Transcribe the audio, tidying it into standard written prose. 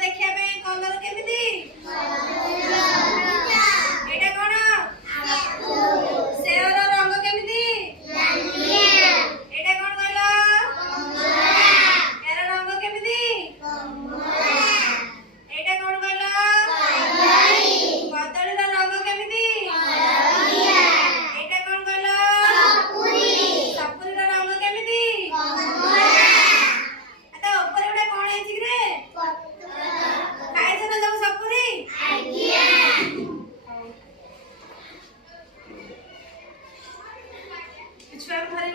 देखिया पे कलर केमिति एटा कोन सेवर रंग केमिति नालिया एटा कोन कहलो कमला एरा रंग केमिति कमला एटा कोन कहलो कदली कदली रंग केमिति हलदिया एटा कोन कहलो सपुरी सपुरी रंग केमिति कमला आता ऊपर उडे कोन हेछि रे खाइछ ना जब सपुरी आज्ञा छुआ धरी